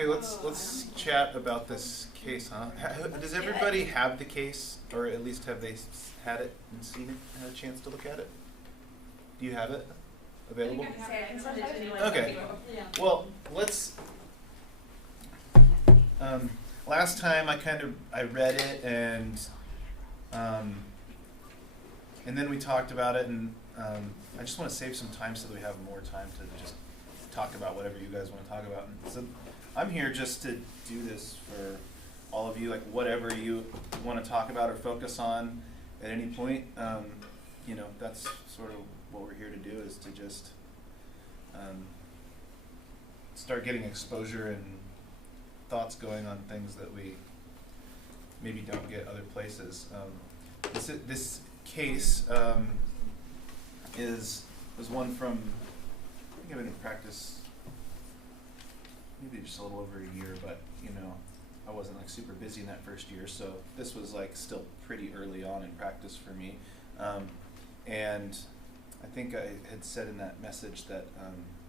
Okay, let's chat about this case, huh? Does everybody have the case, or at least have they had it and seen it, had a chance to look at it? Do you have it available? Okay. Well, let's. Last time I read it and then we talked about it, and I just want to save some time so that we have more time to just talk about whatever you guys want to talk about. And so I'm here just to do this for all of you, like whatever you want to talk about or focus on at any point. You know, that's sort of what we're here to do, is to just start getting exposure and thoughts going on things that we maybe don't get other places. This case was one from, I think I've been in practice maybe just a little over a year, but you know, I wasn't like super busy in that first year, so this was like still pretty early on in practice for me. And I think I had said in that message that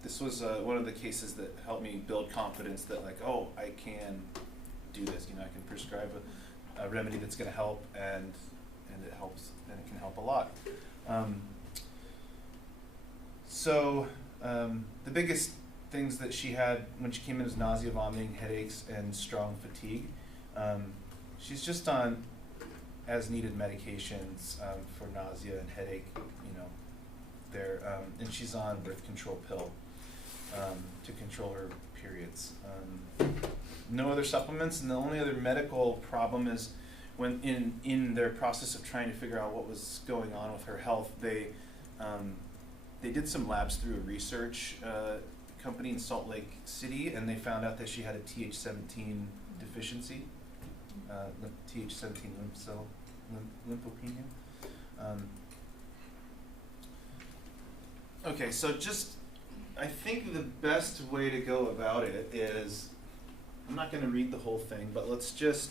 this was one of the cases that helped me build confidence that like, oh, I can do this. You know, I can prescribe a remedy that's going to help, and it helps, and it can help a lot. So the biggest things that she had when she came in was nausea, vomiting, headaches, and strong fatigue. She's just on as needed medications for nausea and headache, you know, and she's on birth control pill to control her periods. No other supplements, and the only other medical problem is when in their process of trying to figure out what was going on with her health, they did some labs through a research company in Salt Lake City, and they found out that she had a Th17 deficiency, Th17 lymphopenia. Okay, so just, I think the best way to go about it is, I'm not going to read the whole thing, but let's just,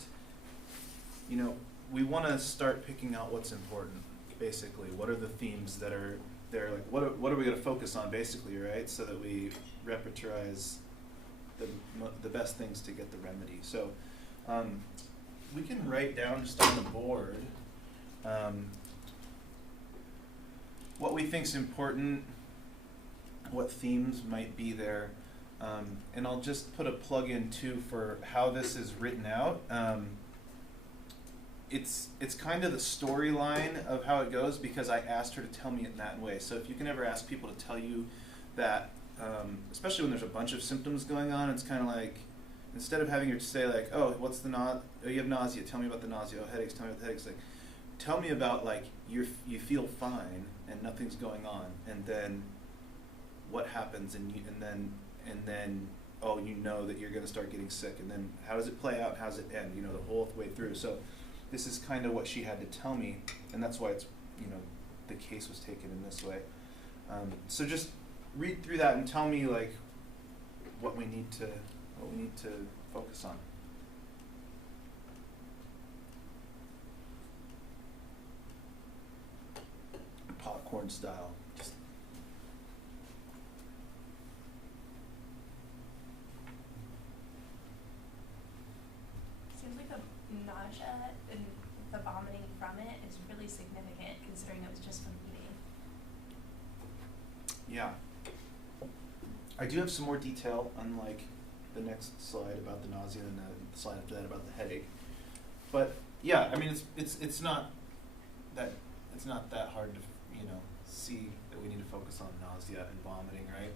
you know, we want to start picking out what's important, basically. What are the themes that are there? Like, what are we going to focus on, basically, right? So that we repertorize the best things to get the remedy. So we can write down just on the board what we think is important, what themes might be there, and I'll just put a plug in too for how this is written out. It's kind of the storyline of how it goes, because I asked her to tell me it in that way. So if you can ever ask people to tell you that, especially when there's a bunch of symptoms going on, it's kind of like, instead of having her say like, oh, what's the oh, you have nausea, tell me about the nausea. Oh, headaches, tell me about the headaches. Like, tell me about like you feel fine and nothing's going on, and then what happens, and then oh, you know that you're going to start getting sick, and then how does it play out? How does it end? You know, the whole way through. So this is kind of what she had to tell me, and that's why it's, you know, the case was taken in this way. So just read through that and tell me like what we need to focus on. Popcorn style. Just seems like the nausea and the vomiting from it is really significant, considering it was just from eating. Yeah. I do have some more detail, unlike the next slide about the nausea and the slide after that about the headache. But yeah, I mean, it's not that hard to, you know, see that we need to focus on nausea and vomiting, right?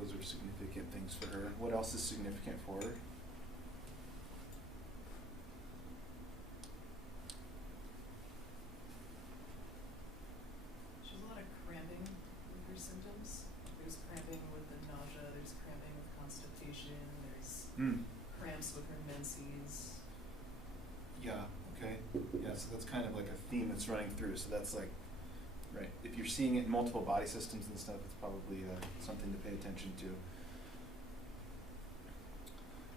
Those are significant things for her. What else is significant for her? She has a lot of cramping with her symptoms. There's cramping with the nausea, there's cramping with constipation, there's cramps with her menses. Yeah, okay. Yeah, so that's kind of like a theme that's running through. So that's like, right, if you're seeing it in multiple body systems and stuff, it's probably something to pay attention to.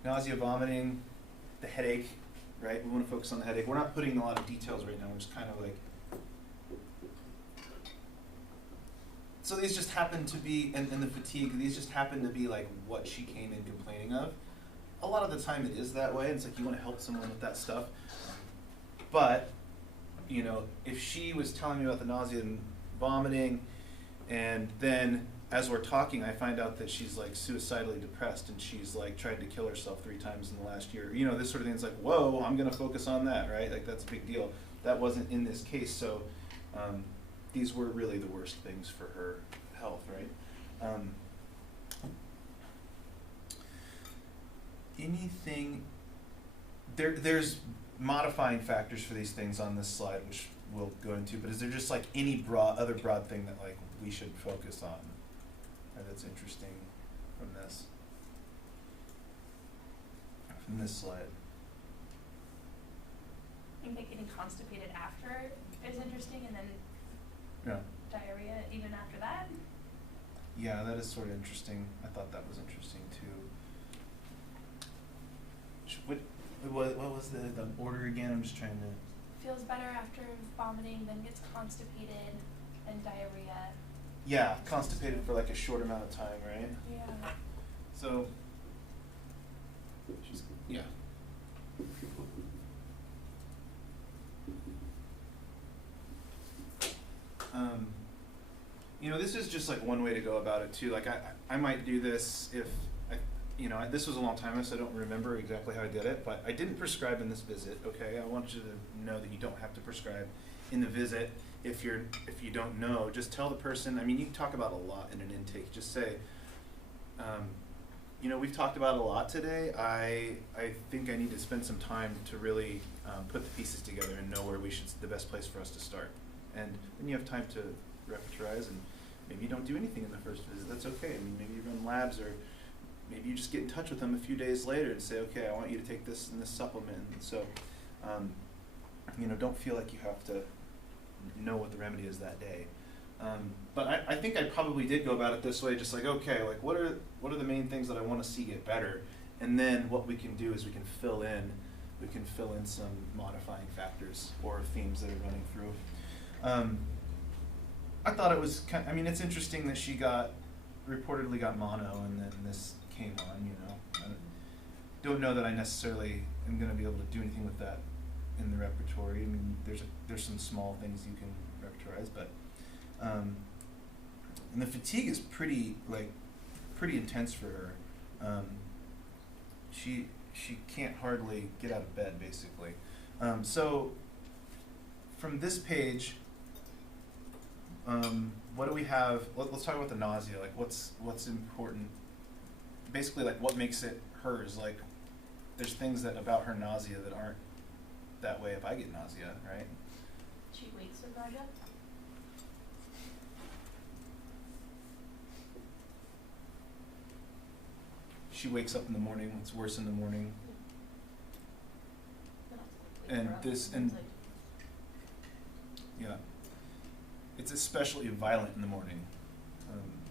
Nausea, vomiting, the headache, right? We want to focus on the headache. We're not putting a lot of details right now. We're just kind of like So these just happen to be, and the fatigue, these just happen to be like what she came in complaining of. A lot of the time it is that way. It's like you want to help someone with that stuff. But, you know, if she was telling me about the nausea and vomiting, and then as we're talking, I find out that she's like suicidally depressed and she's like tried to kill herself 3 times in the last year. You know, this sort of thing. It's like, whoa, I'm going to focus on that, right? Like that's a big deal. That wasn't in this case. So these were really the worst things for her health, right? Anything, there's modifying factors for these things on this slide, which we'll go into, but is there just like any other broad thing that like we should focus on that's interesting from this slide? I think like getting constipated after is interesting, and then Yeah. diarrhea even after that. Yeah, that is sort of interesting. I thought that was interesting too. What was the order again? I'm just trying to... Feels better after vomiting, then gets constipated, then diarrhea. Yeah, constipated for like a short amount of time, right? Yeah. So, yeah. You know, this is just like one way to go about it too. Like I might do this if this was a long time ago, so I don't remember exactly how I did it, but I didn't prescribe in this visit, okay? I want you to know that you don't have to prescribe in the visit. If you don't know, just tell the person. I mean, you can talk about a lot in an intake. Just say, we've talked about a lot today. I think I need to spend some time to really put the pieces together and know where the best place for us to start. And then you have time to repertorize, and maybe you don't do anything in the first visit. That's okay. I mean, maybe you run labs, or maybe you just get in touch with them a few days later and say, okay, I want you to take this and this supplement. And so, don't feel like you have to know what the remedy is that day. But I think I probably did go about it this way, just like, okay, like what are the main things that I want to see get better? And then what we can do is we can fill in some modifying factors or themes that are running through. I thought it was it's interesting that she reportedly got mono, and then this came on, I don't know that I necessarily am going to be able to do anything with that in the repertory. I mean, there's some small things you can repertorize, but and the fatigue is pretty intense for her. She can't hardly get out of bed, basically. So from this page, what do we have? Let's talk about the nausea. Like, what's important? Basically, like, what makes it hers? Like, there's things about her nausea that aren't that way if I get nausea, right? She wakes with nausea? She wakes up in the morning. It's worse in the morning. Yeah, it's especially violent in the morning.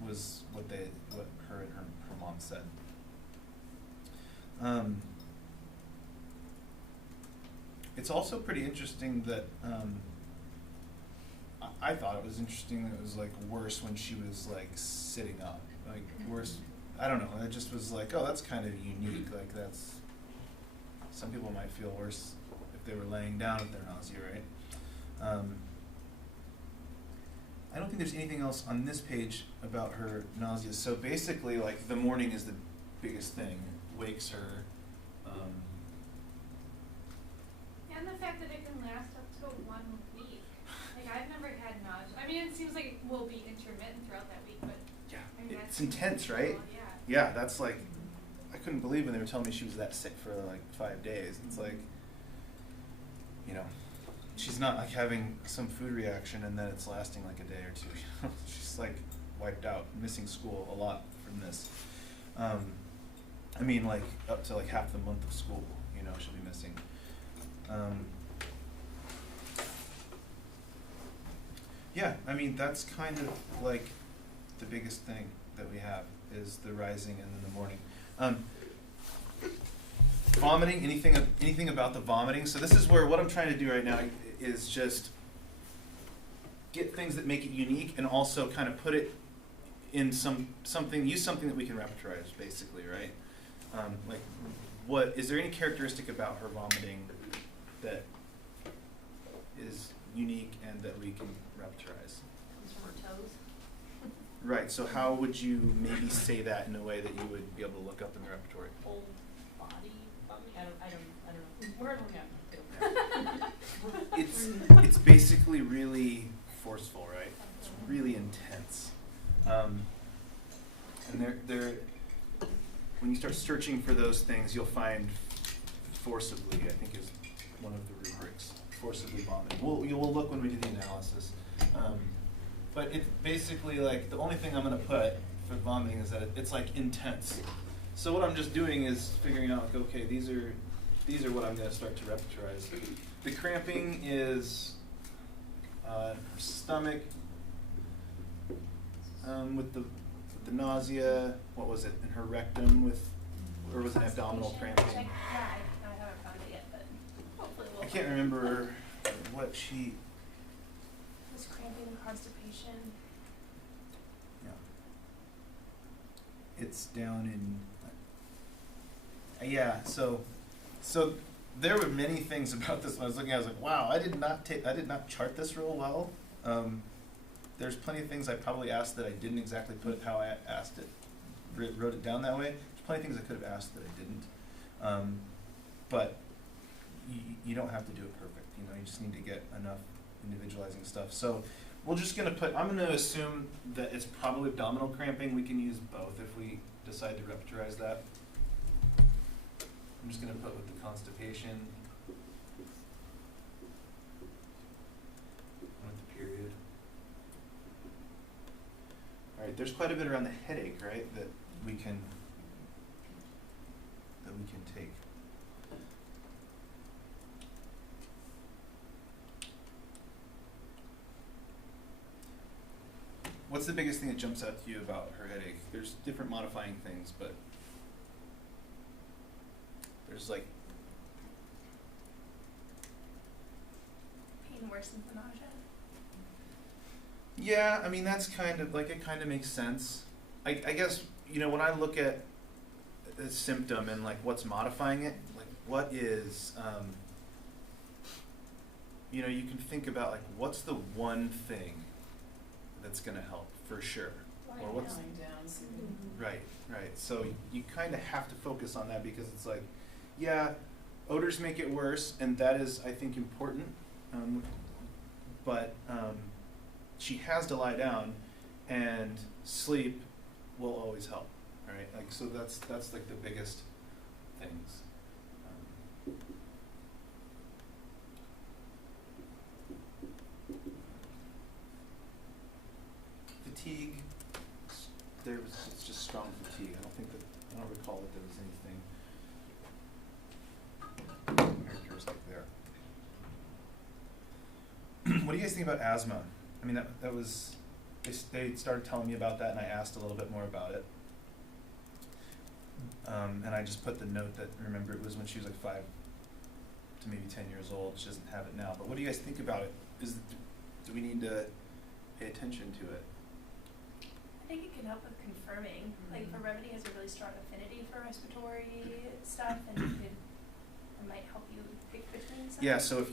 Was what her and her mom said. It's also pretty interesting that I thought it was interesting that it was like worse when she was like sitting up, like worse. I don't know. It just was like, oh, that's kind of unique. Like some people might feel worse if they were laying down with their nausea, right? I don't think there's anything else on this page about her nausea. So basically, like, the morning is the biggest thing. Wakes her. And the fact that it can last up to 1 week. Like, I've never had nausea. I mean, it seems like it will be intermittent throughout that week, but Yeah, I mean, it's that's intense, right? Yeah. Yeah, that's like, I couldn't believe when they were telling me she was that sick for like 5 days. It's like, she's not like having some food reaction and then it's lasting like a day or two. She's like wiped out, missing school a lot from this. I mean, like up to like half the month of school, she'll be missing. Yeah, I mean, that's kind of like the biggest thing that we have is the rising and then the morning. Vomiting, anything about the vomiting. So this is where what I'm trying to do right now is just get things that make it unique and also kind of put it in something, use something that we can repertorize, basically, right? Like, what is there any characteristic about her vomiting that is unique and that we can repertorize? Comes from her toes. Right. So how would you maybe say that in a way that you would be able to look up in the repertory? Whole body vomiting? I don't know. Where am I at? It's basically really forceful, right? It's really intense. And they're when you start searching for those things, you'll find forcibly, I think, is one of the rubrics. Forcibly vomiting. We'll look when we do the analysis. But it's basically like the only thing I'm going to put for vomiting is that it's like intense. So what I'm just doing is figuring out, like, okay, these are what I'm going to start to repertorize. The cramping is her stomach with the nausea. What was it in her rectum or was it abdominal cramping? Yeah, I haven't found it yet, but hopefully we'll. I can't remember what she. Was cramping and constipation. Yeah. It's down in. Yeah. So there were many things about this. When I was looking, I was like, wow, I did not chart this real well. There's plenty of things I probably asked that I didn't exactly put how I asked it, wrote it down that way. There's plenty of things I could have asked that I didn't. But you don't have to do it perfect. You know, you just need to get enough individualizing stuff. So we're just going to I'm going to assume that it's probably abdominal cramping. We can use both if we decide to repertorize that. I'm just going to put with the constipation and with the period. All right, there's quite a bit around the headache, right, that we can take. What's the biggest thing that jumps out to you about her headache? There's different modifying things, but there's like Pain worsens the nausea. yeah, I mean that's kind of like it kind of makes sense. I guess when I look at a symptom and like what's modifying it, like what is you can think about like what's the one thing that's going to help for sure. Or what's Lying down, sitting. right. So you kind of have to focus on that because it's like, yeah, odors make it worse, and that is, I think, important. But she has to lie down, and sleep will always help. Right? Like so, that's like the biggest things. Fatigue. It's just strong fatigue. I don't recall that there was anything characteristic there. What do you guys think about asthma? I mean, that was they started telling me about that, and I asked a little bit more about it. And I just put the note that remember it was when she was like 5 to maybe 10 years old. She doesn't have it now. But what do you guys think about it? Do we need to pay attention to it? I think it can help with confirming. Like, if a remedy has a really strong affinity for respiratory stuff, and it might help you pick between some. Yeah, so if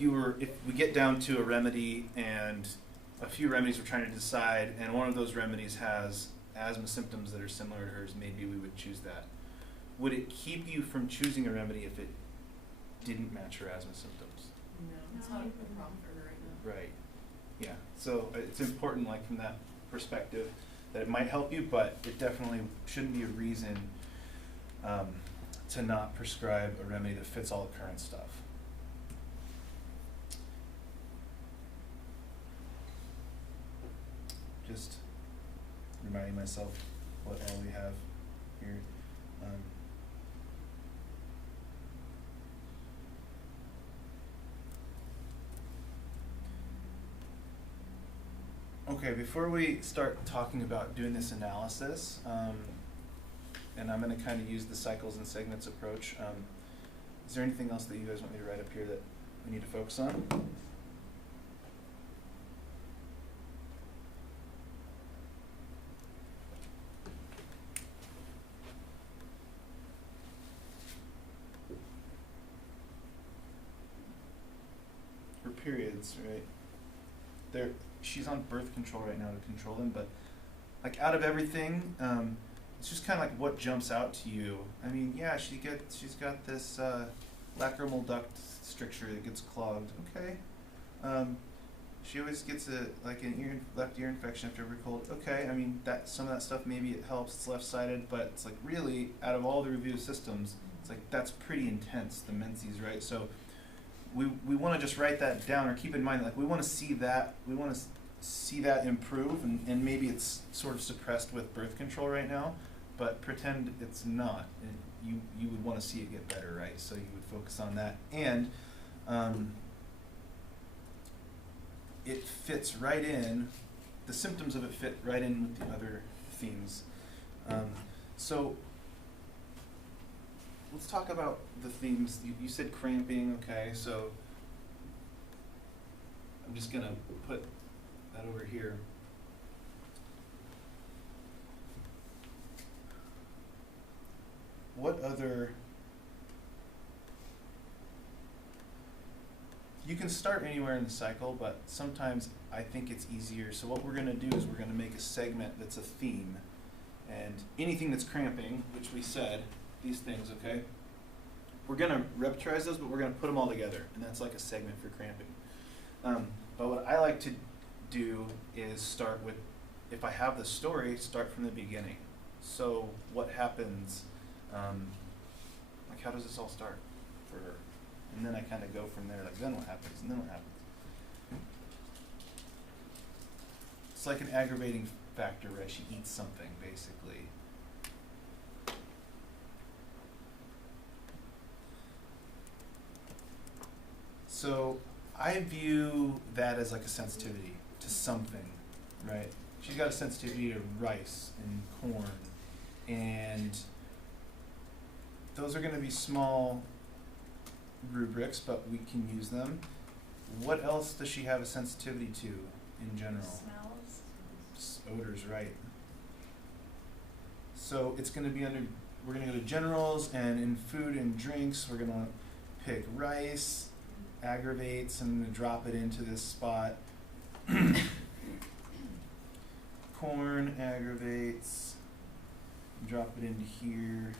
we get down to a remedy and a few remedies we're trying to decide, and one of those remedies has asthma symptoms that are similar to hers, maybe we would choose that. Would it keep you from choosing a remedy if it didn't match her asthma symptoms? No, it's not a problem for her right now. Right. Yeah. So it's important, like from that perspective, that it might help you, but it definitely shouldn't be a reason to not prescribe a remedy that fits all the current stuff. Just reminding myself what all we have here. Okay, before we start talking about doing this analysis, and I'm going to kind of use the cycles and segments approach, is there anything else that you guys want me to write up here that we need to focus on? periods, right? She's on birth control right now to control them, but like out of everything, it's just kind of like what jumps out to you. I mean, yeah, she's got this lacrimal duct stricture that gets clogged. Okay. She always gets an left ear infection after every cold. Okay, I mean that some of that stuff maybe it helps. It's left-sided, but it's like really out of all the review systems, it's like that's pretty intense. The menses, right? So we want to just write that down or keep in mind like we want to see that improve, and maybe it's sort of suppressed with birth control right now, but pretend it's not. You would want to see it get better, right? So you would focus on that, and it fits right in. The symptoms of it fit right in with the other themes. So let's talk about the themes. You said cramping, okay? So I'm just gonna put that over here. What other? You can start anywhere in the cycle, but sometimes I think it's easier. So what we're going to do is we're going to make a segment that's a theme. And anything that's cramping, which we said, these things, okay? We're going to repertorize those, but we're going to put them all together. And that's like a segment for cramping. But what I like to do is start with, if I have the story, start from the beginning. So what happens, like how does this all start for her? And then I kind of go from there, like then what happens, and then what happens. It's like an aggravating factor, right? She eats something, basically. So I view that as like a sensitivity to something, right? She's got a sensitivity to rice and corn, and those are going to be small rubrics, but we can use them. What else does she have a sensitivity to in general? Smells. Odors, right. So it's going to be under, we're going to go to generals, and in food and drinks, we're going to pick rice, aggravates, and I'm going to drop it into this spot. Corn aggravates, drop it into here.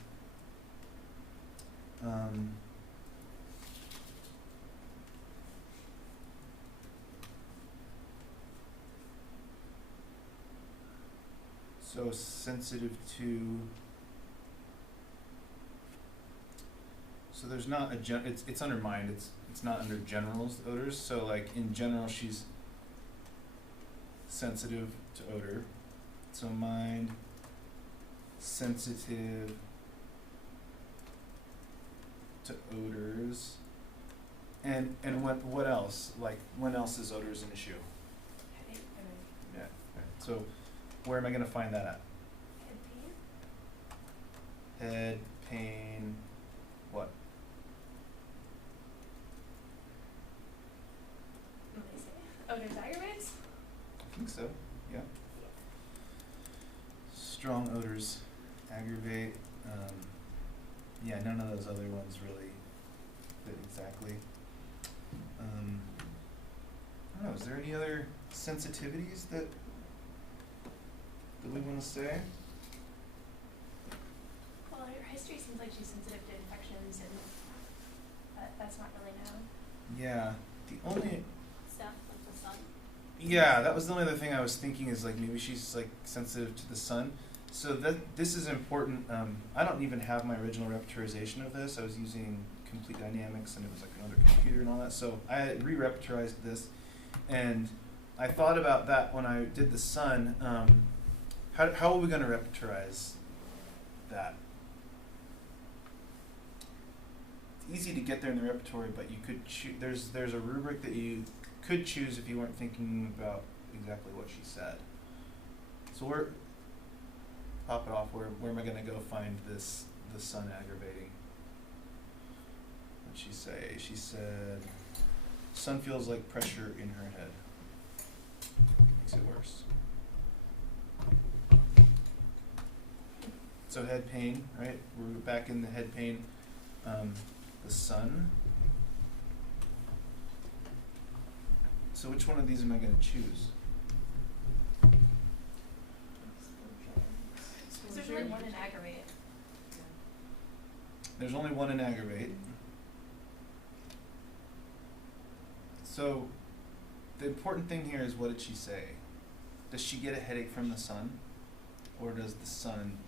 So sensitive to, so there's not a it's under mind, it's not under generals odors. So like in general she's sensitive to odor. So mind, sensitive to odors. And what else? Like when else is odors an issue? Headache. Yeah. Right. So where am I going to find that at? Head pain. Head, pain, what? What do they say? Odors aggravates? I think so, yeah. Strong odors aggravate. Yeah, none of those other ones really fit exactly. I don't know, is there any other sensitivities that we want to say? Well, her history seems like she's sensitive to infections, and that's not really known. Yeah, the only, Stuff with the sun. yeah, that was the only other thing I was thinking is like maybe she's like sensitive to the sun. So this is important. I don't even have my original repertorization of this. I was using Complete Dynamics, and it was like another computer and all that. So I re-repertorized this, and I thought about that when I did the sun. How are we going to repertorize that? It's easy to get there in the repertory, but you could there's a rubric that you could choose if you weren't thinking about exactly what she said. So pop it off. Where am I going to go find the sun aggravating? What'd she say? She said, sun feels like pressure in her head. Makes it worse. So head pain, right? We're back in the head pain. The sun. So which one of these am I going to choose? Because there's only one in aggravate. There's only one in aggravate. So the important thing here is, what did she say? Does she get a headache from the sun, or does the sun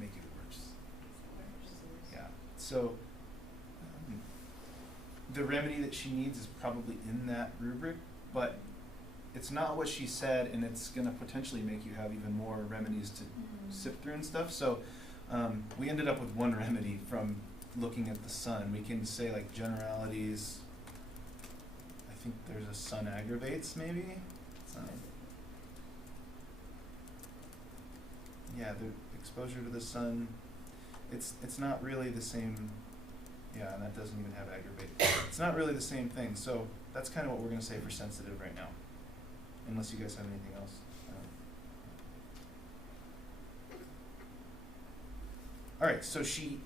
make it worse? Yeah. So the remedy that she needs is probably in that rubric, but it's not what she said, and it's going to potentially make you have even more remedies to sift through and stuff. So we ended up with one remedy from looking at the sun. We can say like generalities. I think there's a sun aggravates maybe. Yeah, the exposure to the sun. It's not really the same. Yeah, and that doesn't even have aggravate. It's not really the same thing. So that's kind of what we're going to say for sensitive right now. Unless you guys have anything else. All right, so she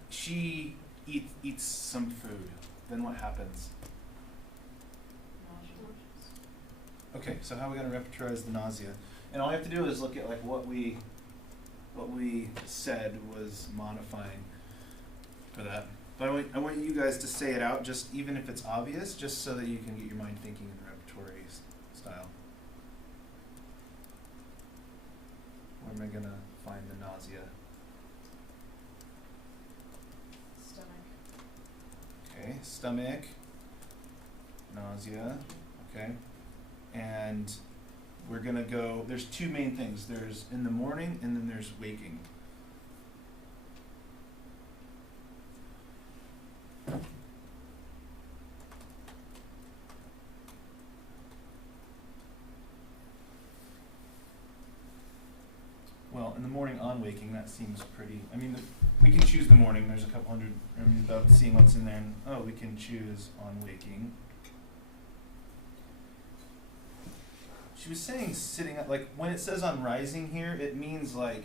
eats some food. Then what happens? Okay, so how are we going to repertorize the nausea? And all we have to do is look at like what we said was modifying for that. But I want you guys to say it out, just even if it's obvious, just so that you can get your mind thinking in the repertory style. Where am I going to find the nausea? Stomach. Okay, stomach, nausea, okay. And we're going to go, there's two main things. There's in the morning, and then there's waking. Well, in the morning on waking, that seems pretty, I mean, we can choose the morning. There's a couple hundred, about seeing what's in there. And, oh, we can choose on waking. She was saying sitting up, like when it says on rising here, it means like,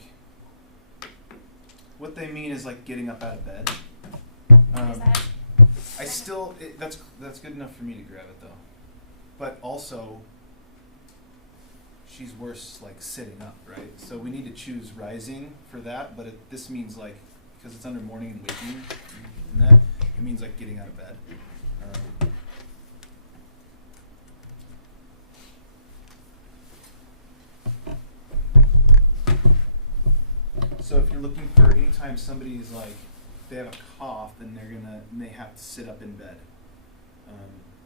what they mean is like getting up out of bed. Is that I still, that's good enough for me to grab it though. But also, she's worse like sitting up, right? So we need to choose rising for that, but this means like, because it's under morning and waking, and that, it means like getting out of bed. So if you're looking for anytime somebody's like, they have a cough, then they have to sit up in bed.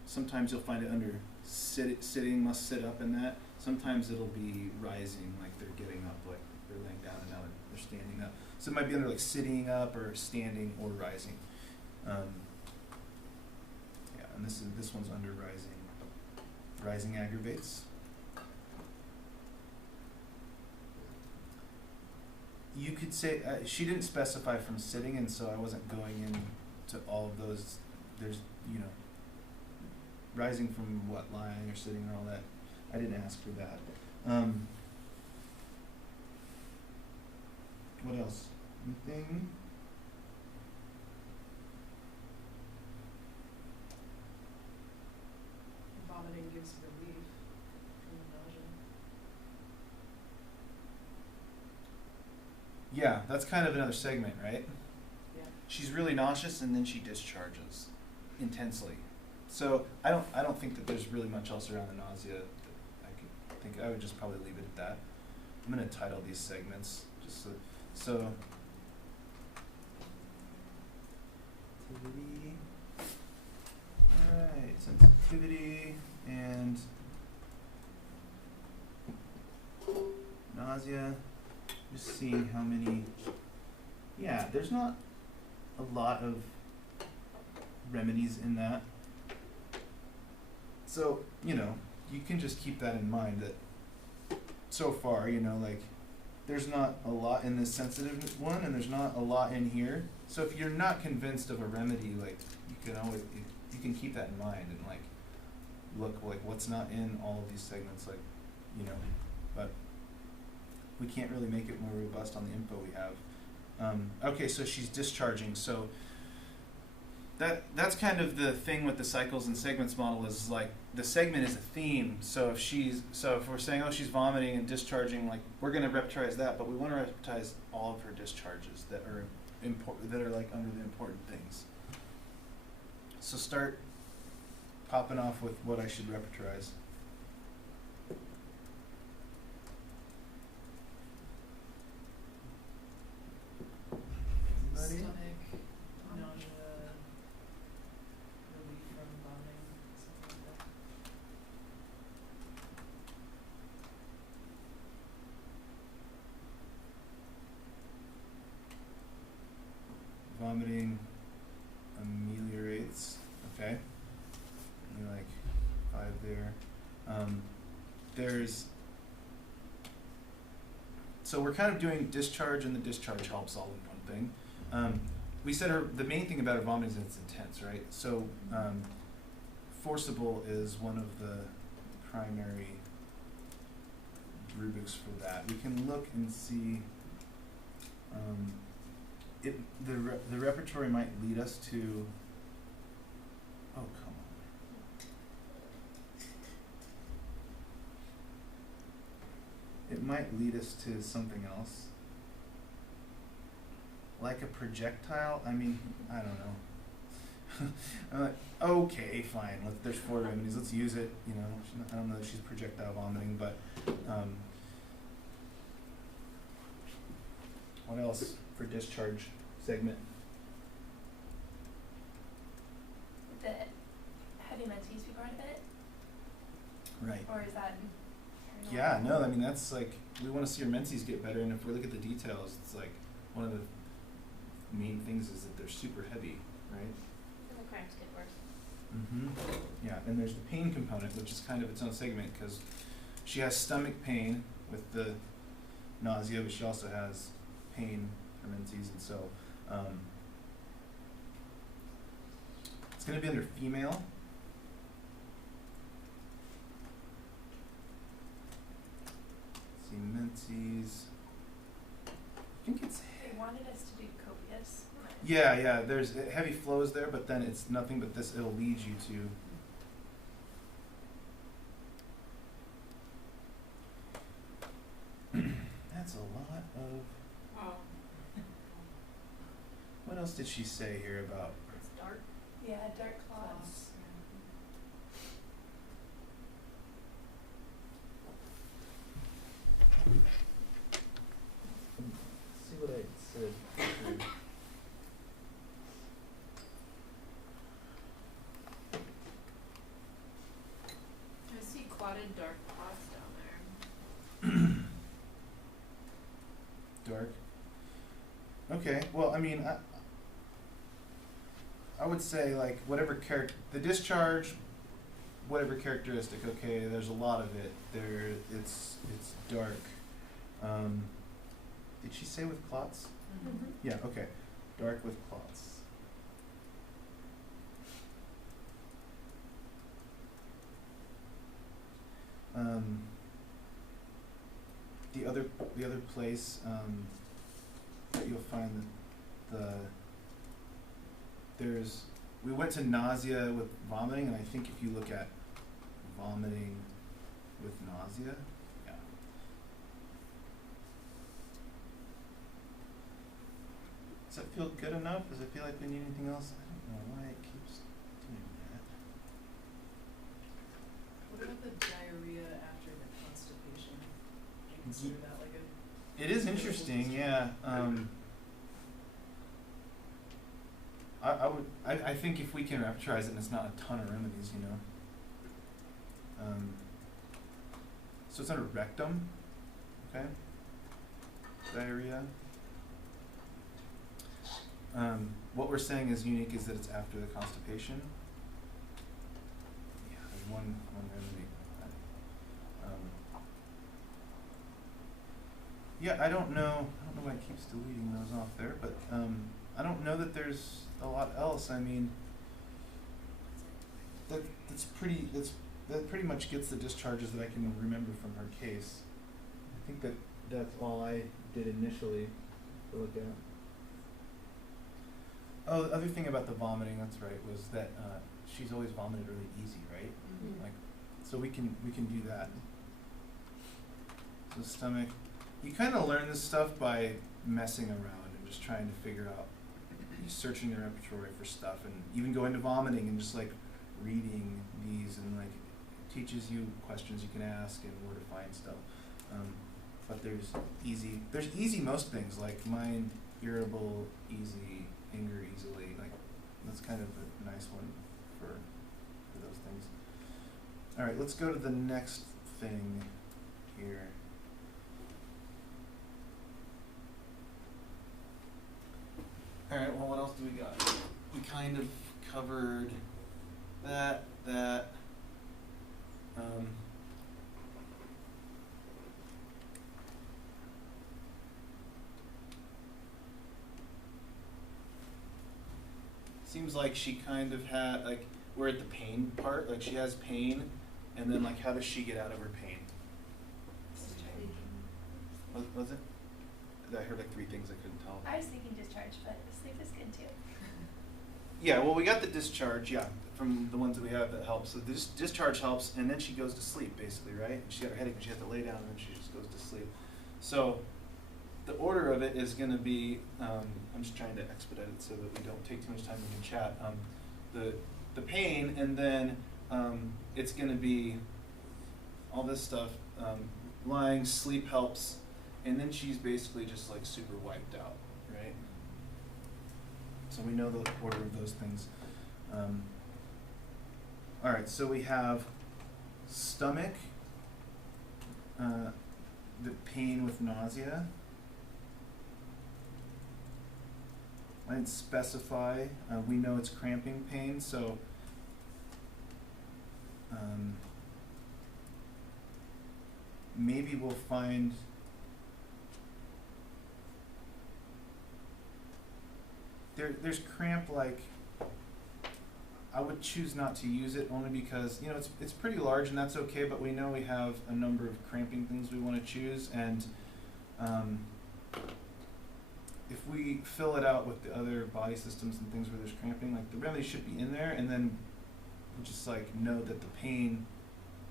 Sometimes you'll find it under sitting, must sit up in that. Sometimes it'll be rising, like they're getting up, like they're laying down and now they're standing up. So it might be under like sitting up or standing or rising. Yeah, and this one's under rising. Rising aggravates. You could say, she didn't specify from sitting, and so I wasn't going into all of those. There's, rising from what, lying or sitting or all that. I didn't ask for that. What else? Anything? Vomiting gives relief from the nausea. Yeah, that's kind of another segment, right? Yeah. She's really nauseous, and then she discharges intensely. So I don't think that there's really much else around the nausea. I would just probably leave it at that. I'm going to title these segments just so sensitivity. All right, sensitivity and nausea. Just seeing how many. Yeah, there's not a lot of remedies in that. So, you can just keep that in mind that so far, like, there's not a lot in this sensitive one, and there's not a lot in here. So if you're not convinced of a remedy, like, you can keep that in mind and like look like what's not in all of these segments, like, but we can't really make it more robust on the info we have. Okay, so she's discharging. So that's kind of the thing with the cycles and segments model is like the segment is a theme. So if we're saying, oh, she's vomiting and discharging, like we're going to repertorize that, but we want to repertorize all of her discharges that are important, that are like under the important things. So start popping off with what I should repertorize. Anybody? Stomach, nausea, relief from vomiting, something like that. Vomiting ameliorates. Okay. Only like 5 there. There's so we're kind of doing discharge, and the discharge helps all in one thing. We said the main thing about her vomiting is it's intense, right? So forcible is one of the primary rubrics for that. We can look and see. The repertory might lead us to. Oh, come on. It might lead us to something else. Like a projectile? I mean, I don't know. Okay, fine. There's 4 remedies. Let's use it. You know, I don't know if she's projectile vomiting, but what else for discharge segment? The heavy menses be part of it? Right. Or is that Yeah, no, I mean, that's like, we want to see her menses get better, and if we look at the details, it's like, one of the main things is that they're super heavy, right? And the cramps get worse. Mm-hmm. Yeah, and there's the pain component, which is kind of its own segment, because she has stomach pain with the nausea, but she also has pain, her menses, and so, it's going to be under female. Menses. I think it's. They wanted us to do copious. Yeah, there's heavy flows there, but then it's nothing but this. It'll lead you to. That's a lot of. Wow. What else did she say here about? It's dark. Yeah, dark clots. See what I said. I see clotted dark clots down there. Dark. Okay. Well, I mean, I would say like whatever the discharge, whatever characteristic. Okay, there's a lot of it. It's dark. Did she say with clots? Mm-hmm. Yeah. Okay. Dark with clots. The other place that you'll find we went to nausea with vomiting, and I think if you look at vomiting with nausea, yeah. Does that feel good enough? Does it feel like we need anything else? I don't know why it keeps doing that. What about the diarrhea after the constipation? Do you consider that like a? It is interesting, yeah. I think if we can repertorize it and it's not a ton of remedies, you know. So it's under rectum, okay? Diarrhea. What we're saying is unique is that it's after the constipation. Yeah, there's one remedy. Yeah, I don't know why it keeps deleting those off there, but I don't know that there's a lot else. I mean, that pretty much gets the discharges that I can remember from her case. I think that's all I did initially to look Oh, the other thing about the vomiting, that's right, was that she's always vomited really easy, right? Mhm. Like, so we can do that. So stomach, you kind of learn this stuff by messing around and just trying to figure out, searching the repertoire for stuff, and even going to vomiting and just like reading these, and like it teaches you questions you can ask and where to find stuff. But there's easy most things, like mind, irritable, easy, anger easily, like that's kind of a nice one for those things. All right, let's go to the next thing here. All right, well, what else do we got? We kind of covered that. Seems like she kind of had, like, we're at the pain part, like she has pain, and then like how does she get out of her pain? Was it? I heard like 3 things I couldn't tell. I was thinking discharge, but sleep is good too. Yeah, well, we got the discharge, yeah, from the ones that we have that helps. So this discharge helps, and then she goes to sleep, basically, right? She got her headache, and she has to lay down, and then she just goes to sleep. So the order of it is going to be, I'm just trying to expedite it so that we don't take too much time in the chat. The pain, and then it's going to be all this stuff. Lying, sleep helps, and then she's basically just like super wiped out, right? So we know the order of those things. All right, so we have stomach, the pain with nausea. I didn't specify. We know it's cramping pain, so maybe we'll find there's cramp, like I would choose not to use it only because, you know, it's pretty large and that's okay, but we know we have a number of cramping things we want to choose, and if we fill it out with the other body systems and things where there's cramping, like the remedy should be in there, and then we just like know that the pain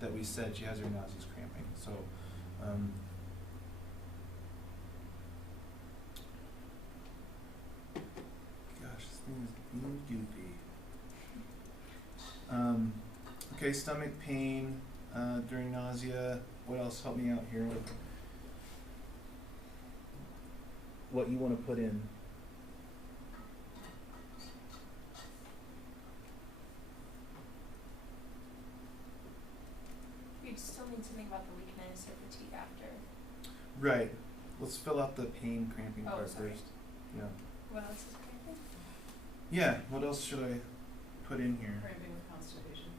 that we said she has her nausea is cramping. So gosh, this thing is being goofy. Okay, stomach pain during nausea. What else? Help me out here with what you want to put in. You still need to think about the weakness or fatigue after. Right. Let's fill out the pain cramping part sorry. first. Yeah. What else is cramping? Yeah. What else should I put in here? Cramping with constipation.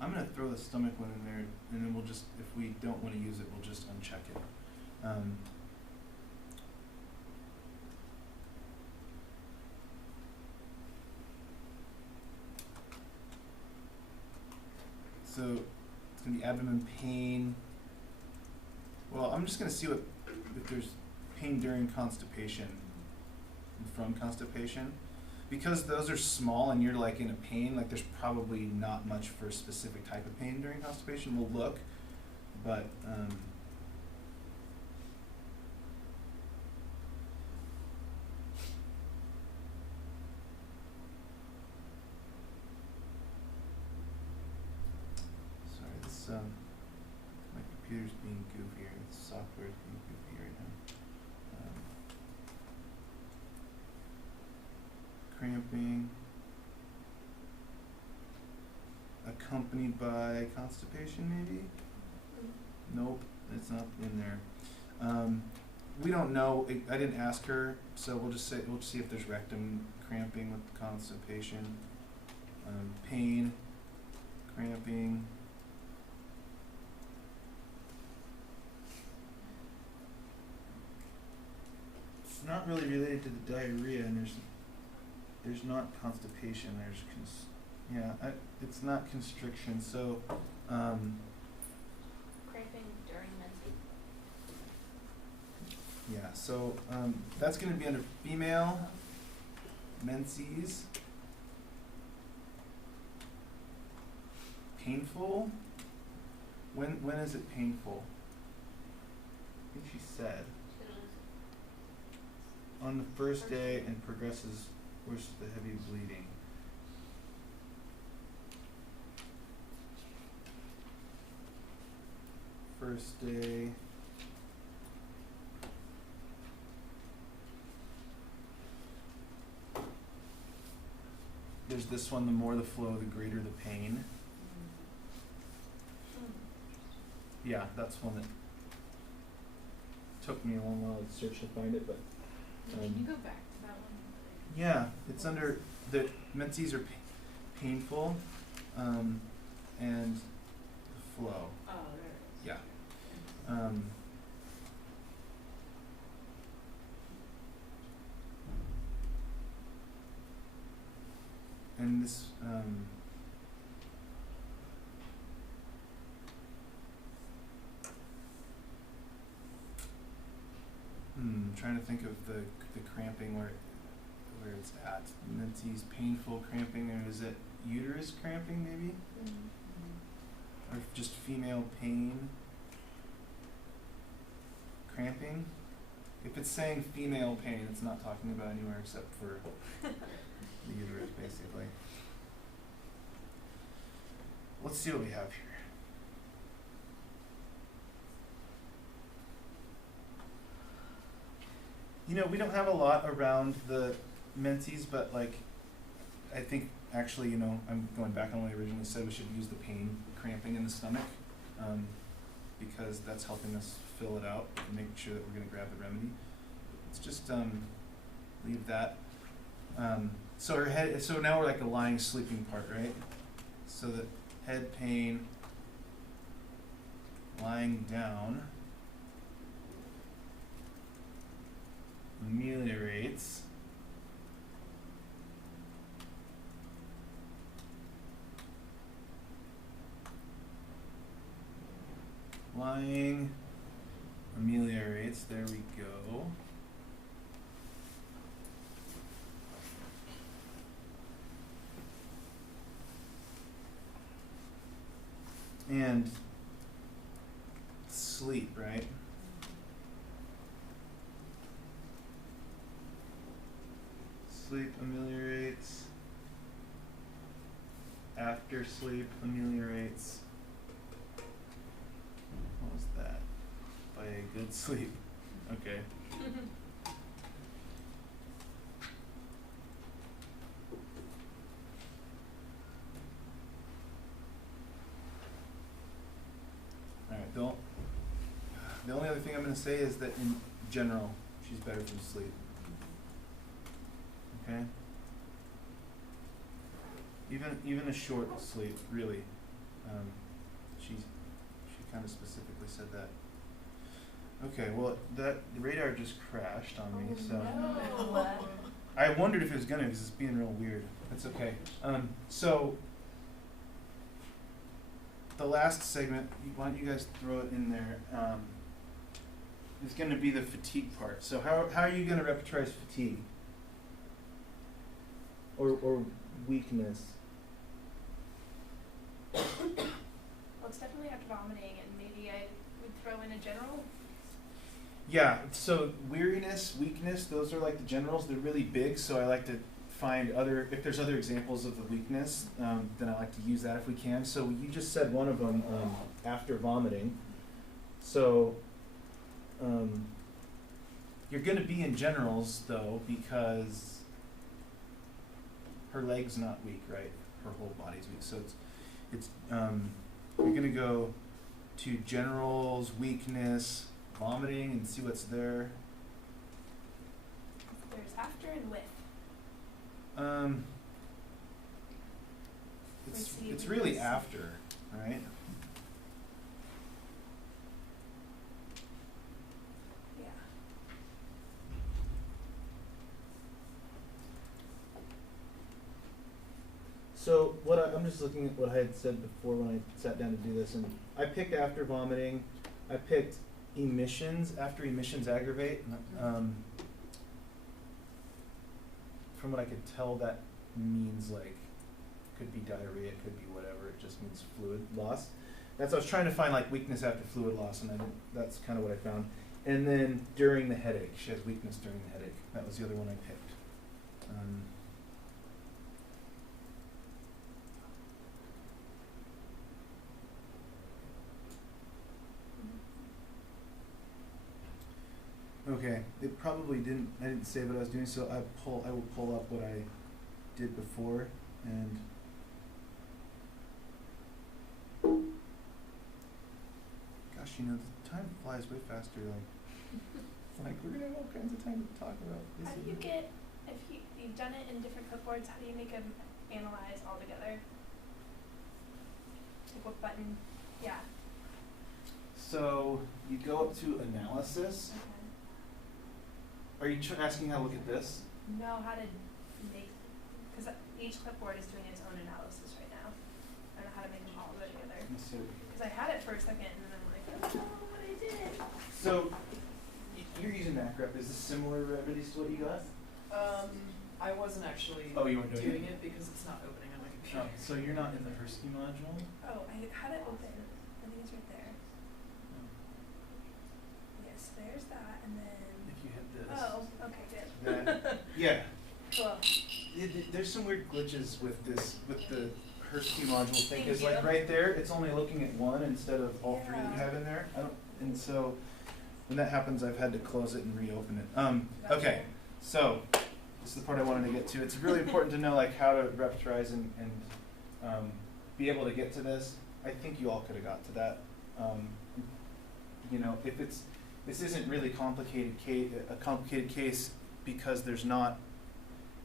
I'm gonna throw the stomach one in there, and then we'll just, if we don't want to use it, we'll just uncheck it. So it's gonna be abdomen pain. Well, I'm just gonna see if there's pain during constipation and from constipation. Because those are small and you're like in a pain, like there's probably not much for a specific type of pain during constipation. We'll look, but sorry, this my computer's being goofy, or the software is being goofy right now. Cramping, accompanied by constipation, maybe? Nope, it's not in there. We don't know. I didn't ask her, so we'll just see if there's rectum cramping with constipation, pain, cramping. It's not really related to the diarrhea, and there's not constipation. There's Yeah, it's not constriction, so, Cramping during menses. yeah, so, that's gonna be under female, menses. Painful? When is it painful? I think she said, on the first day and progresses worse with the heavy bleeding. First day. There's this one, the more the flow, the greater the pain. Yeah, that's one that took me a long while to search to find it, but Can you go back to that one? yeah, it's under the menses are painful, and the flow. Oh, there it is. Yeah. Okay. And this, trying to think of the cramping where it's at. Menses painful cramping, or is it uterus cramping maybe? Or just female pain cramping? If it's saying female pain, it's not talking about anywhere except for the uterus, basically. Let's see what we have here. You know, we don't have a lot around the menses, but like, I think actually, you know, I'm going back on what I originally said, we should use the pain cramping in the stomach, because that's helping us fill it out and make sure that we're gonna grab the remedy. Let's just leave that. So her head, so now we're like the lying sleeping part, right? So the head pain, lying down, ameliorates. Lying ameliorates, there we go. And sleep, right? Sleep ameliorates. After sleep ameliorates. What was that? By a good sleep. Okay. Alright, the only other thing I'm going to say is that in general, she's better from sleep. Okay? Even a short sleep, really. She kind of specifically said that. Okay, well, the radar just crashed on me, so No. I wondered if it was gonna, because it's being real weird. That's okay. So the last segment, why don't you guys throw it in there? Is going to be the fatigue part. So how are you going to repertorize fatigue or weakness? Well, it's definitely after vomiting, and maybe I would throw in a general. Yeah, so weariness, weakness, those are like the generals. They're really big, so I like to find if there's other examples of the weakness, then I like to use that if we can. So you just said one of them, after vomiting. So you're going to be in generals, though, because her leg's not weak, right? Her whole body's weak. So it's you're going to go to generals, weakness, vomiting, and see what's there. There's after and with. It's really after, right? Yeah. So I'm just looking at what I had said before when I sat down to do this, and I picked after vomiting. I picked emissions after emissions aggravate. From what I could tell, that means like could be diarrhea, it could be whatever. It just means fluid loss. I was trying to find like weakness after fluid loss, and that's kind of what I found. And then during the headache, she has weakness during the headache. That was the other one I picked. Okay, it probably didn't. I didn't say what I was doing, so I will pull up what I did before, and gosh, the time flies way faster. Like we're gonna have all kinds of time to talk about this. How do you get, if you've done it in different clipboards, how do you make them analyze all together? Like what button? Yeah. So you go up to analysis. Okay. Are you asking how to look at this? Know how to make, because each clipboard is doing its own analysis right now. I don't know how to make them all go together. Let's see. Because I had it for a second and then I'm like, I don't know what I did. So you're using MacRep. Is this similar remedies to what you got? I wasn't actually Oh, you weren't doing it because it's not opening on my computer. Oh, so you're not in the Hersky module? Oh, I had it open. I think it's right there. Yes, there's that, and then. If you hit this. Oh, okay, good. Yeah. Cool. There's some weird glitches with the Hersky module thing. Thank Because like you. right there, it's only looking at one instead of all three that you Yeah. have in there. And so when that happens, I've had to close it and reopen it. Gotcha. Okay, so this is the part I wanted to get to. It's really important to know like how to repertorize and be able to get to this. I think you all could have got to that. If this isn't really a complicated case because there's not,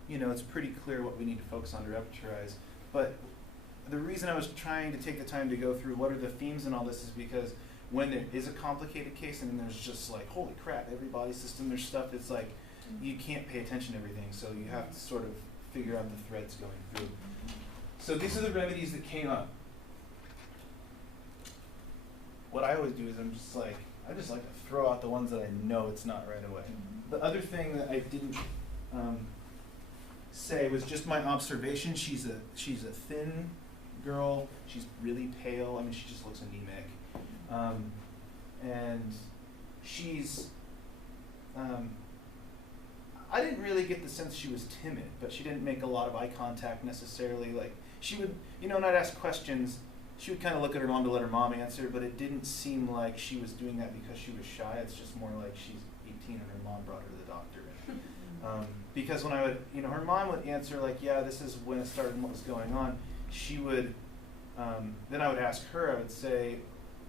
it's pretty clear what we need to focus on to repertorize. But the reason I was trying to take the time to go through what are the themes and all this is because when there is a complicated case and then there's just like, holy crap, every body system, there's stuff, it's like, you can't pay attention to everything, so you have to sort of figure out the threads going through. So these are the remedies that came up. What I always do is I just like to throw out the ones that I know it's not right away. The other thing that I didn't say was just my observation. She's a thin girl. She's really pale. I mean, she just looks anemic, and she's. I didn't really get the sense she was timid, but she didn't make a lot of eye contact necessarily. Like she would, and I'd ask questions. She would kind of look at her mom to let her mom answer, but it didn't seem like she was doing that because she was shy. It's just more like she's 18 and her mom brought her to the doctor. Because when I would, her mom would answer like, yeah, this is when it started and what was going on. She would, then I would ask her, I would say,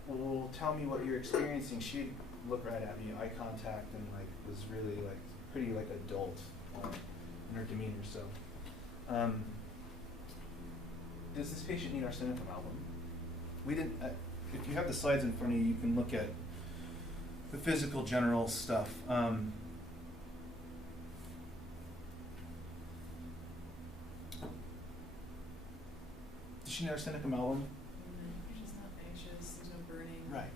well, tell me what you're experiencing. She'd look right at me, eye contact, and like was really like pretty like adult in her demeanor. So, does this patient need arsenicum album? We didn't. If you have the slides in front of you, you can look at the physical general stuff. Does she need arsenicum album? She's not anxious, there's no burning. Right.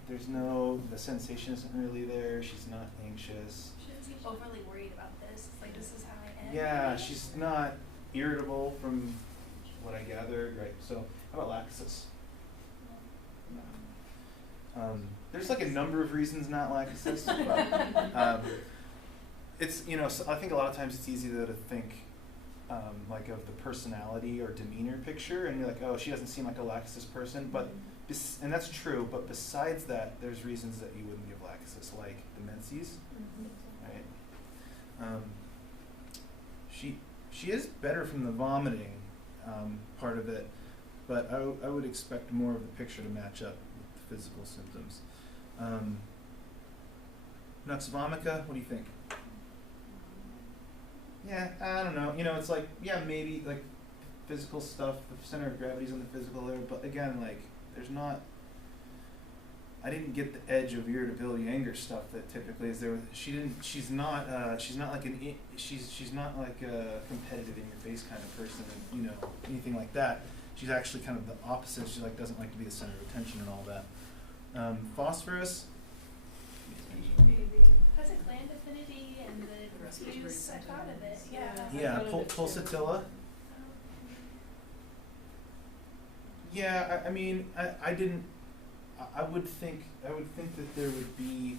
The sensation isn't really there. She's not anxious. Shouldn't be overly worried about this. It's like, this is how I am. Yeah, she's not irritable from what I gathered. Right. So, how about laxus? There's like a number of reasons not laxus. But, it's so I think a lot of times it's easy to think like of the personality or demeanor picture, and you're like, oh, she doesn't seem like a laxus person. But and that's true. But besides that, there's reasons that you wouldn't give laxus, like the menses, right? She is better from the vomiting part of it, but I would expect more of the picture to match up with the physical symptoms. Nux vomica, what do you think? Yeah, I don't know. It's like, yeah, maybe like physical stuff, the center of gravity's on the physical there, but again, like there's not I didn't get the edge of irritability, anger stuff that typically is there. She's not like she's not like a competitive in your face kind of person, and, you know, anything like that. She's actually kind of the opposite. She like doesn't like to be the center of attention and all that. Phosphorus. Has a gland affinity and the Respiratory use I thought of it. symptoms. Yeah. Yeah, I thought of it too. pulsatilla. Yeah, I mean, I didn't. I would think that there would be.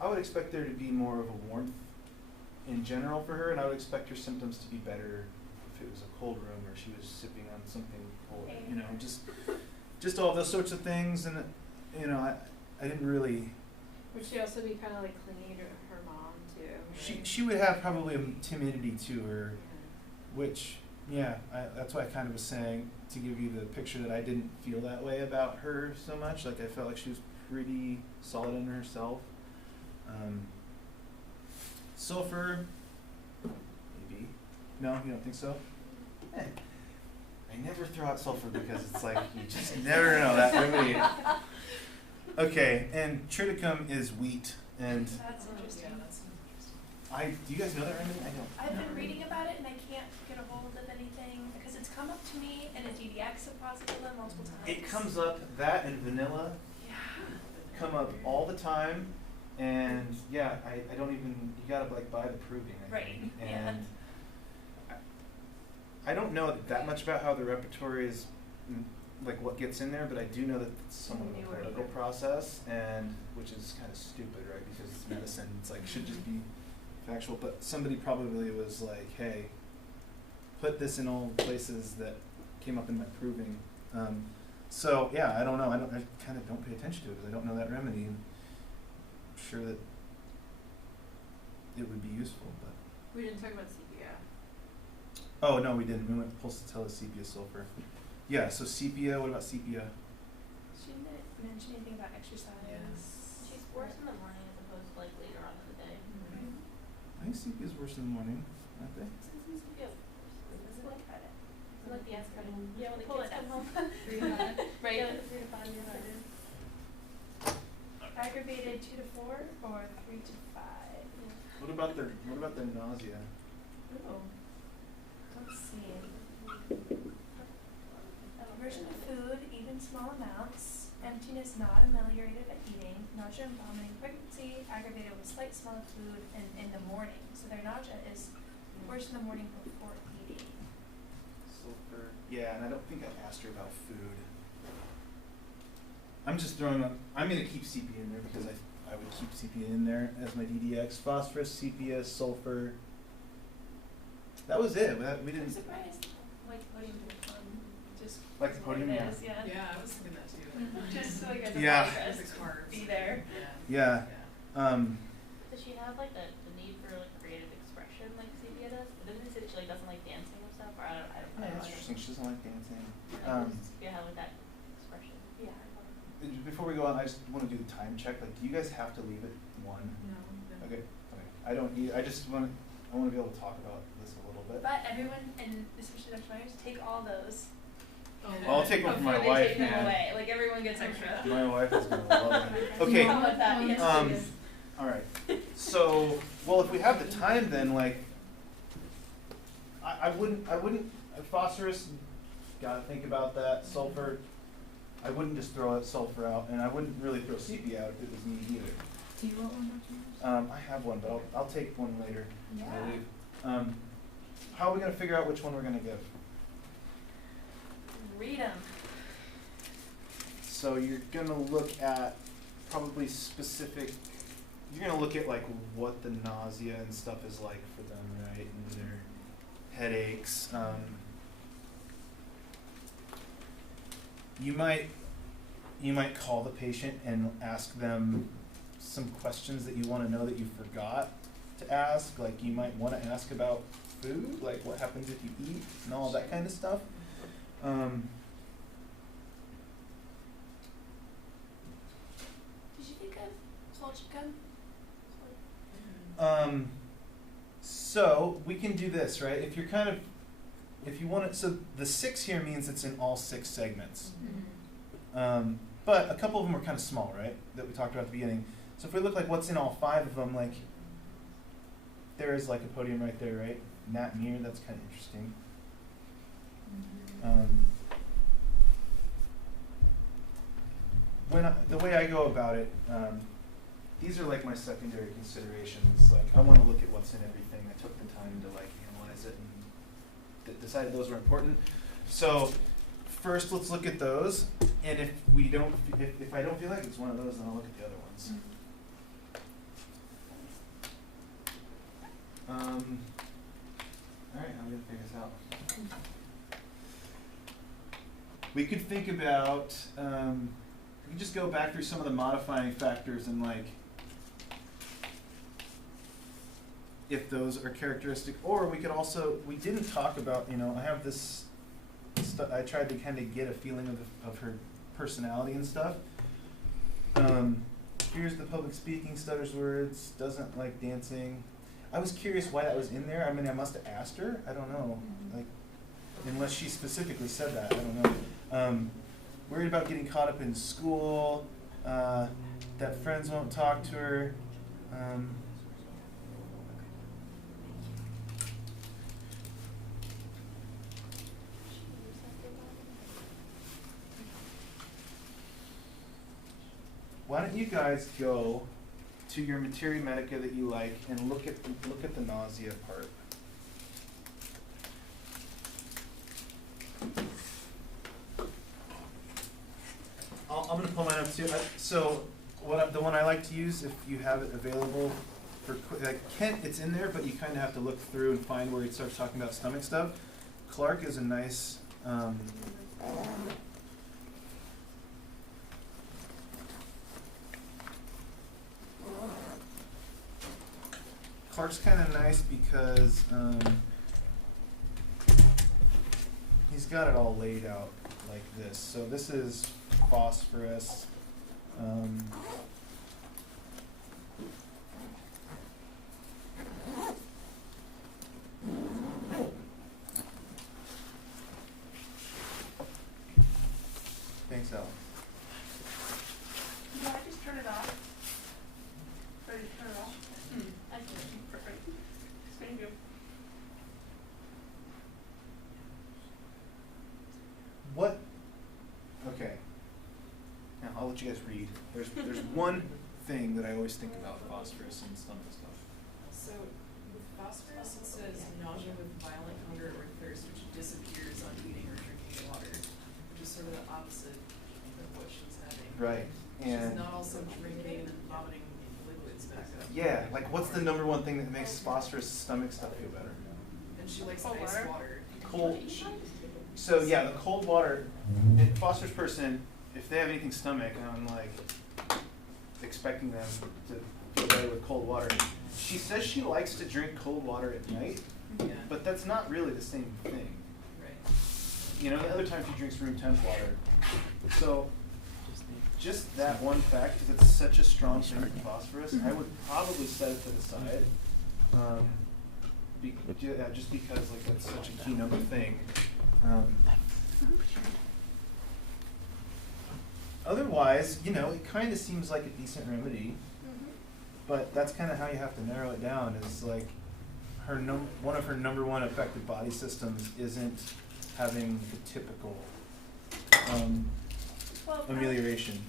I would expect there to be more of a warmth in general for her, and I would expect her symptoms to be better if it was a cold room or she was sipping on something cold. You know, just all those sorts of things, and you know, I didn't really. Would she also be kind of like clingy to her mom too? She would have probably a timidity to her, which yeah, that's why I kind of was saying to give you the picture that I didn't feel that way about her so much. Like I felt like she was pretty solid in herself. Sulfur, maybe. No, you don't think so? Eh. I never throw out sulfur because it's like you just never know that remedy. Okay, and triticum is wheat, and That's interesting. Yeah, that's interesting. do you guys know that remedy? I don't. I've been reading about it and I can't get a hold of anything because it's come up to me in a DDX of Positilla multiple times. It comes up, that and vanilla Yeah. come up all the time, and yeah, I don't even, you gotta like buy the proving, I Right, think. yeah. And I don't know that much about how the repertory is, like what gets in there, but I do know that it's somewhat of a Newer. political process, and which is kind of stupid, right? Because it's medicine, it's like should just be factual. But somebody probably was like, "Hey, put this in all places that came up in my proving." So yeah, I don't know. I kind of don't pay attention to it because I don't know that remedy. And I'm sure that it would be useful, but. We didn't talk about sepia. Oh no, we didn't. We went pulsatilla, sepia, sulfur. Yeah. So sepia. What about sepia? She didn't mention anything about exercise. Yes. She's worse in the morning as opposed to like later on in the day. Mhm. I think sepia is worse in the morning, aren't they? Isn't sepia Let's look at it. It's like the aspirin. Yeah, when the pull kids it come up. home. 3 to 5. Right. Yeah, 3 to 5, yeah, I do. Aggravated 2 to 4 or 3 to 5. What about their nausea? Oh. Let's see. Aversion to food, even small amounts. Emptiness not ameliorated at eating. Nausea and vomiting pregnancy. Aggravated with slight smell of food and in the morning. So their nausea is worse in the morning before eating. Sulfur. Yeah, and I don't think I asked her about food. I'm just throwing up. I'm gonna keep sepia in there because I would keep sepia in there as my DDX. Phosphorus, sepia, sulfur. That was it. We I'm didn't. surprised. Like podium just Like the podium, what it yeah. is, yeah. Yeah, I was thinking that too. Just so you guys Yeah. are There's rest, the carbs. be there. Yeah. Does she have like the need for like creative expression like sepia does? Doesn't it say that she like doesn't like dancing and stuff? Or I don't Oh, know. that's interesting. She doesn't like dancing. Does sepia have like that expression? Yeah. Before we go on, I just want to do the time check. Like, do you guys have to leave at 1? No. Okay. Okay. I don't need. I just want. I want to be able to talk about this a little bit. But everyone, and especially Dr. Myers, take all those. Oh, I'll take one from my before they wife, take them man. away. Like everyone gets extra. My wife is gonna love it. Okay. How about that? Yes, please. All right. So, well, if we have the time, then like, I wouldn't. Phosphorus. Gotta think about that. Sulfur. I wouldn't just throw that sulfur out, and I wouldn't really throw sepia out if it was me either. Do you want one, Dr. Myers? I have one, but I'll take one later. Yeah. I believe. How are we gonna figure out which one we're gonna give? Read them. So you're gonna look at probably specific. You're gonna look at like what the nausea and stuff is like for them, right? And their headaches. You might call the patient and ask them some questions that you want to know that you forgot to ask. Like you might want to ask about food, like what happens if you eat, and all that kind of stuff. Did you think of colchicum? So we can do this, right? If you're kind of, if you want it, so the 6 here means it's in all 6 segments. But a couple of them are kind of small, right? That we talked about at the beginning. So if we look like what's in all 5 of them, like there is like a podium right there, right? Nat Mir, that's kind of interesting. The way I go about it, these are like my secondary considerations. Like I want to look at what's in everything. I took the time to like analyze it and decided those were important. So first, let's look at those. And if we don't, if I don't feel like it's one of those, then I'll look at the other ones. All right, I'm gonna figure this out. We could think about, we could just go back through some of the modifying factors and like, if those are characteristic, or we could also, we didn't talk about, you know, I have this, I tried to kind of get a feeling of her personality and stuff. Here's the public speaking, stutters words, doesn't like dancing. I was curious why that was in there. I mean, I must have asked her. I don't know. Like, unless she specifically said that, I don't know. Worried about getting caught up in school, that friends won't talk to her. Why don't you guys go to your materia medica that you like and look at the nausea part. I'm going to pull mine up too. So the one I like to use, if you have it available for like Kent, it's in there, but you kind of have to look through and find where he starts talking about stomach stuff. Clark is a nice. Clark's kind of nice because he's got it all laid out like this. So this is phosphorus. Thanks, Alex. Do I just turn it off? Or just turn it off? I can. Perfect. Thank you. What? Okay. Now I'll let you guys read. There's one thing that I always think about phosphorus and stomach stuff. So with phosphorus, it says nausea with violent hunger or thirst, which disappears on eating or drinking water, which is sort of the opposite of what she's having. Right. And she's not also drinking and vomiting liquids back up. yeah, like what's the number one thing that makes phosphorus stomach stuff feel better? And she likes Cold ice water. water. Cold. So yeah, the cold water. And phosphorus person, if they have anything stomach, I'm like expecting them to feel better with cold water. She says she likes to drink cold water at night, Yeah. but that's not really the same thing. Right. You know, the other time she drinks room temp water. So just that one fact, because it's such a strong thing with phosphorus, I would probably set it to the side. Just because like that's such a key number thing. Otherwise, you know, it kind of seems like a decent remedy, but that's kind of how you have to narrow it down. Is like her one of her number one affected body systems isn't having the typical Well, amelioration.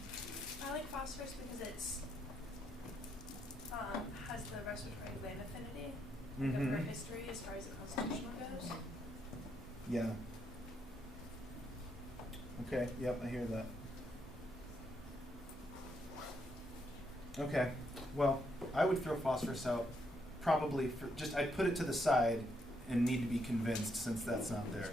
I like phosphorus because it's has the respiratory gland affinity of her history as far as the constitutional goes. Yeah. Okay. Yep, I hear that. Okay. Well, I would throw phosphorus out. Probably for just I'd put it to the side and need to be convinced since that's not there.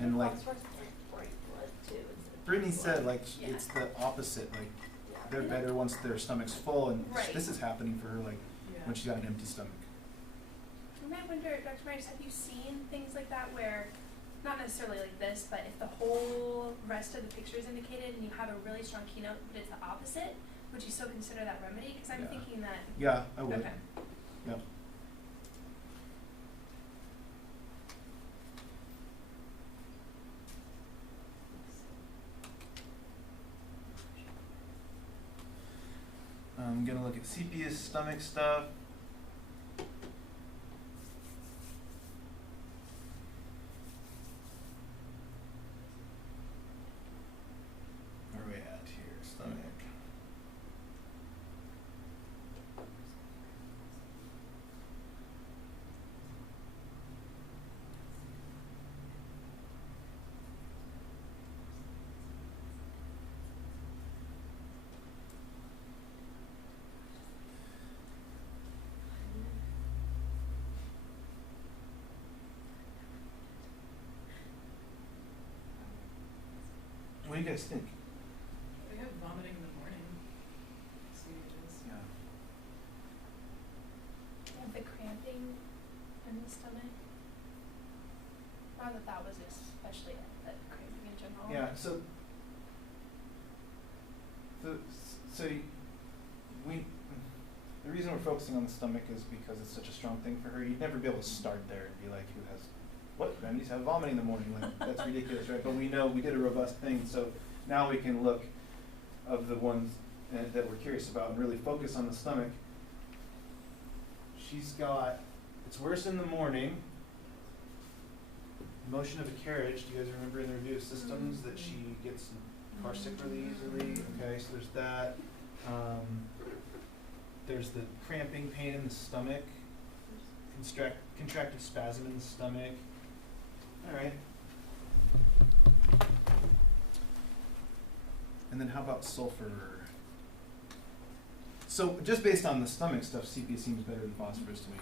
And like Phosphorus is like bright blood too. Instead of Brittany pink said, blood. like Yeah. it's the opposite. Like Yeah. they're better once their stomach's full, and Right. this is happening for her like Yeah. when she's got an empty stomach. And I wonder, Dr. Myers, have you seen things like that where, not necessarily like this, but if the whole rest of the picture is indicated and you have a really strong keynote, but it's the opposite, would you still consider that remedy? Because I'm Yeah. thinking that. Yeah, I would. Okay. Yep. I'm gonna look at Sepia's stomach stuff. Where are we at here? Stomach. What do you guys think? They have vomiting in the morning. See what it is. Yeah. And the cramping in the stomach. Not that that was especially it, but cramping in general. Yeah. So the reason we're focusing on the stomach is because it's such a strong thing for her. You'd never be able to start there and be like, who has what remedies have vomiting in the morning? Like, that's ridiculous, right? But we know we did a robust thing, so now we can look of the ones that we're curious about and really focus on the stomach. She's got, it's worse in the morning. Motion of a carriage. Do you guys remember in the review of systems that she gets car sick really easily? Okay, so there's that. There's the cramping pain in the stomach, contractive spasm in the stomach. All right. And then how about sulfur? So just based on the stomach stuff, sepia seems better than phosphorus to me.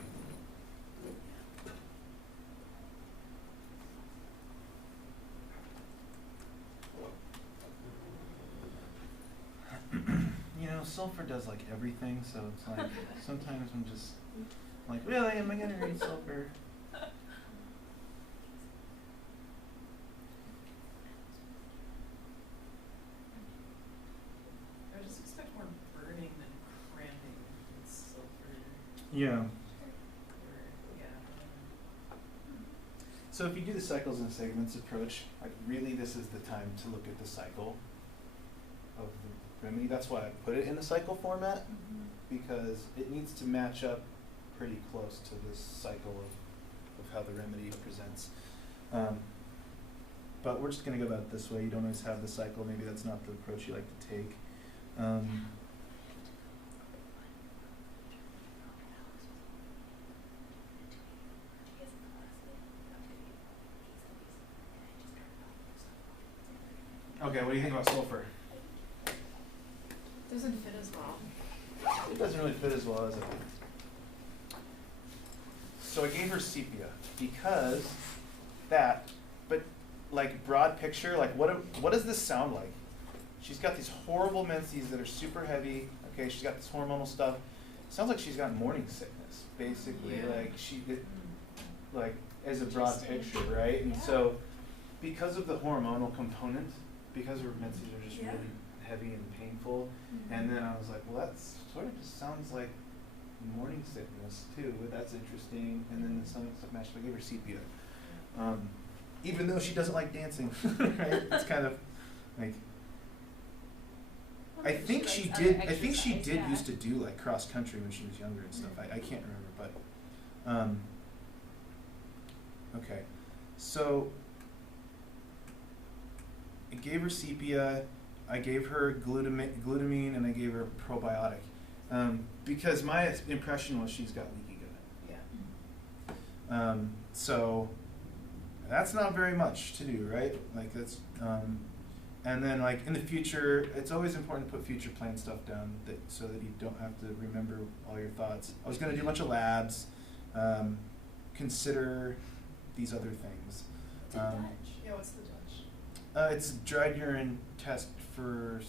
You know, sulfur does like everything, so it's like sometimes I'm just like, really, am I gonna read sulfur? I would just expect more burning than cramping with sulfur. Yeah. Or, yeah. So if you do the cycles and segments approach, like really this is the time to look at the cycle of the remedy. That's why I put it in the cycle format, because it needs to match up pretty close to this cycle of how the remedy presents. But we're just going to go about it this way. You don't always have the cycle. Maybe that's not the approach you like to take. Okay, what do you think about sulfur? Doesn't fit as well. It doesn't really fit as well as it. So I gave her sepia because that, but like broad picture, like what does this sound like? She's got these horrible menses that are super heavy. Okay, she's got this hormonal stuff. Sounds like she's got morning sickness, basically. Yeah. Like like as a broad picture, right? And Yeah. so because of the hormonal component, because her menses are just Yeah. really heavy and painful, and then I was like, well, that's sort of just sounds like morning sickness too. That's interesting. And then the stomach stuff matched. I gave her sepia, even though she doesn't like dancing. Right? It's kind of like. I think she did. I think she did used to do like cross country when she was younger and stuff. I can't remember, but okay. So I gave her sepia. I gave her glutamine, and I gave her probiotic, because my impression was she's got leaky gut. Yeah. So that's not very much to do, right? Like that's, and then like in the future, it's always important to put future plan stuff down so that you don't have to remember all your thoughts. I was going to do a bunch of labs, consider these other things. What's a Dutch? Yeah, what's the Dutch? It's dried urine test for